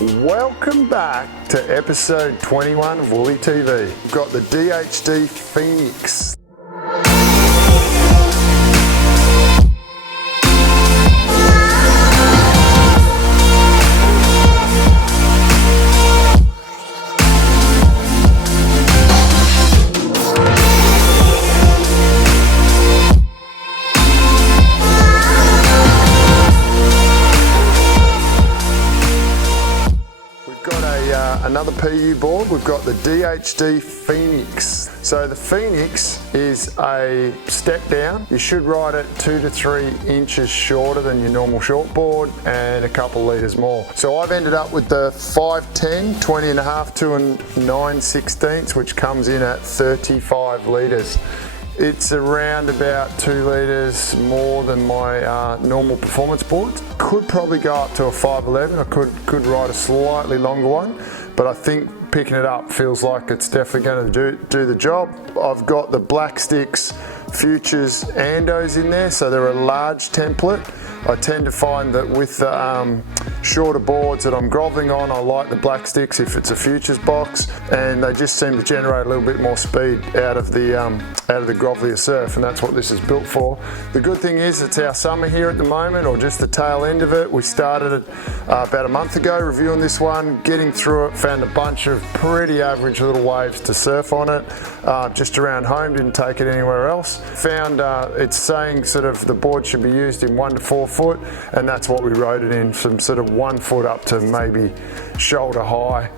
Welcome back to episode 21 of Woolly TV. We've got the DHD Phoenix. Another PU board, we've got the DHD Phoenix. So the Phoenix is a step down. You should ride it 2 to 3 inches shorter than your normal short board and a couple litres more. So I've ended up with the 510, 20.5 to 9/16, which comes in at 35 litres. It's around about 2 litres more than my normal performance boards. Could probably go up to a 511. I could ride a slightly longer one, but I think picking it up feels like it's definitely going to do the job. I've got the Black Sticks Futures Andos in there, so they're a large template. I tend to find that with the shorter boards that I'm grovelling on, I like the Black Sticks if it's a Futures box, and they just seem to generate a little bit more speed out of the grovelier surf, and that's what this is built for. The good thing is it's our summer here at the moment, or just the tail end of it. We started it about a month ago reviewing this one, getting through it, found a bunch of pretty average little waves to surf on it, just around home, didn't take it anywhere else. Found it's saying sort of the board should be used in 1 to 4 foot, and that's what we rode it in, from sort of 1 foot up to maybe shoulder high,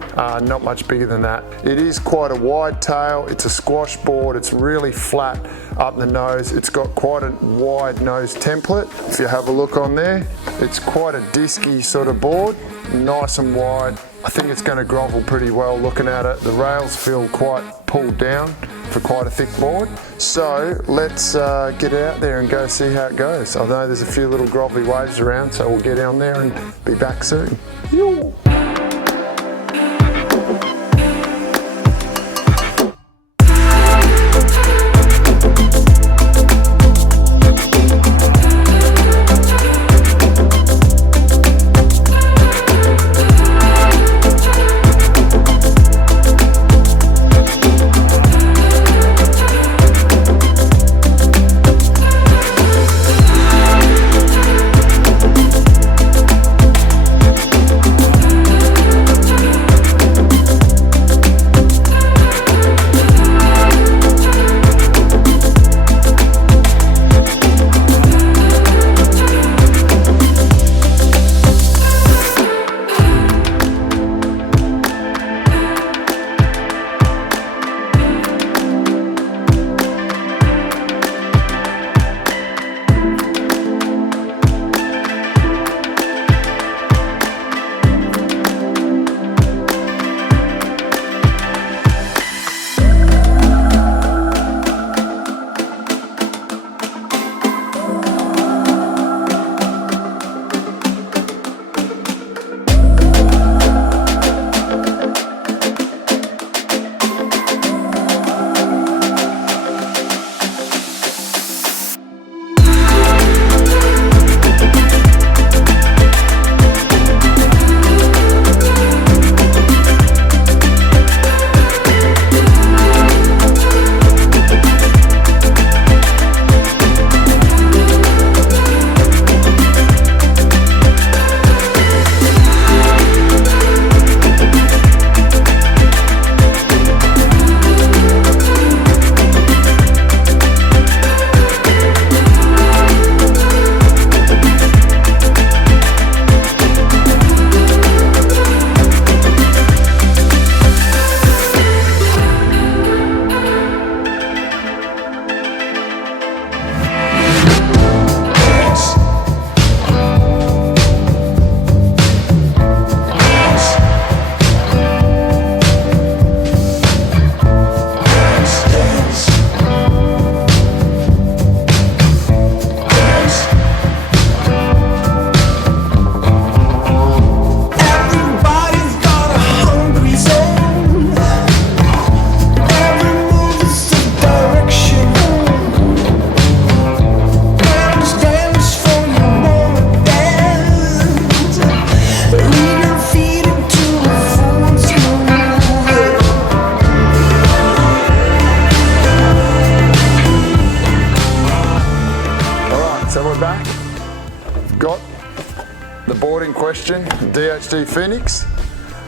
not much bigger than that. It is quite a wide tail, it's a squash board, it's really flat up the nose, it's got quite a wide nose template. If you have a look on there, it's quite a disky sort of board, nice and wide. I think it's going to grovel pretty well looking at it. The rails feel quite pulled down for quite a thick board. So let's get out there and go see how it goes. I know there's a few little grovelly waves around, so we'll get down there and be back soon. Yoo. question, DHD Phoenix,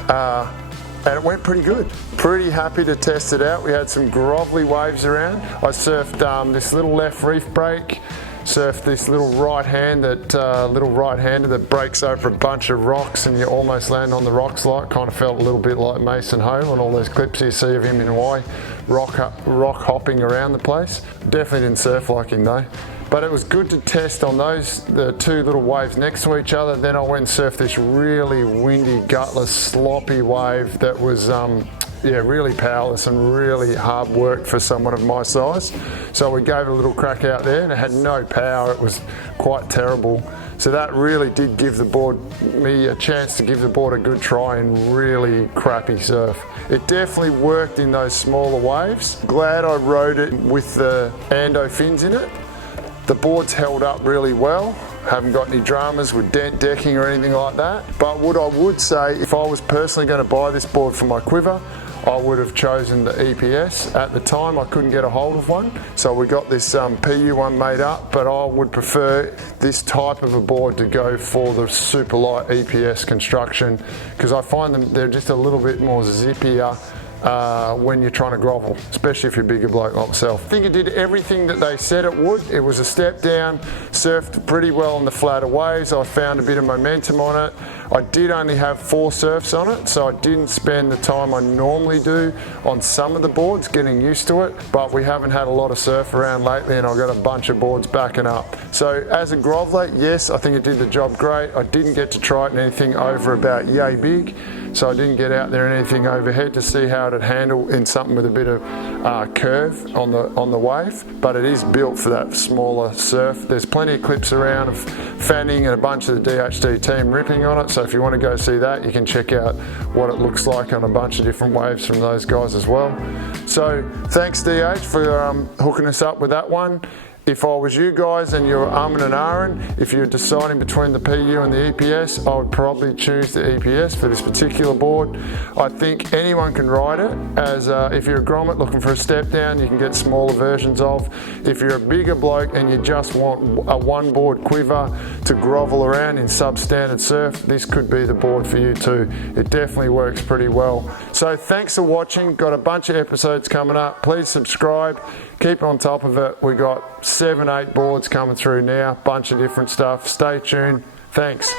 and it went pretty good. Pretty happy to test it out. We had some grovelly waves around. I surfed this little left reef break, surfed this little right-hander that breaks over a bunch of rocks and you almost land on the rocks like. Kind of felt a little bit like Mason Ho on all those clips you see of him in Hawaii, rock hopping around the place. Definitely didn't surf like him though. But it was good to test on the two little waves next to each other. Then I went and surfed this really windy, gutless, sloppy wave that was really powerless and really hard work for someone of my size. So we gave it a little crack out there and it had no power. It was quite terrible. So that really did give me a chance to give the board a good try in really crappy surf. It definitely worked in those smaller waves. Glad I rode it with the Ando fins in it. The board's held up really well. Haven't got any dramas with dent decking or anything like that. But what I would say, if I was personally going to buy this board for my quiver, I would have chosen the EPS. At the time I couldn't get a hold of one, so we got this PU one made up, but I would prefer this type of a board to go for the super light EPS construction, because I find they're just a little bit more zippier when you're trying to grovel, especially if you're a bigger bloke like myself. I think it did everything that they said it would. It was a step down, surfed pretty well on the flatter waves. I found a bit of momentum on it. I did only have 4 surfs on it, so I didn't spend the time I normally do on some of the boards getting used to it, but we haven't had a lot of surf around lately and I've got a bunch of boards backing up. So as a groveler, yes, I think it did the job great. I didn't get to try it in anything over about yay big, so I didn't get out there in anything overhead to see how it'd handle in something with a bit of curve on the wave, but it is built for that smaller surf. There's plenty of clips around of Fanning and a bunch of the DHD team ripping on it, so if you want to go see that, you can check out what it looks like on a bunch of different waves from those guys as well. So thanks DH for hooking us up with that one. If I was you guys and you're umming and ahhing, if you're deciding between the PU and the EPS, I would probably choose the EPS for this particular board. I think anyone can ride it. As if you're a grommet looking for a step down, you can get smaller versions of. If you're a bigger bloke and you just want a one board quiver to grovel around in substandard surf, this could be the board for you too. It definitely works pretty well. So thanks for watching. Got a bunch of episodes coming up. Please subscribe. Keep on top of it. We got 7, 8 boards coming through now. Bunch of different stuff. Stay tuned. Thanks.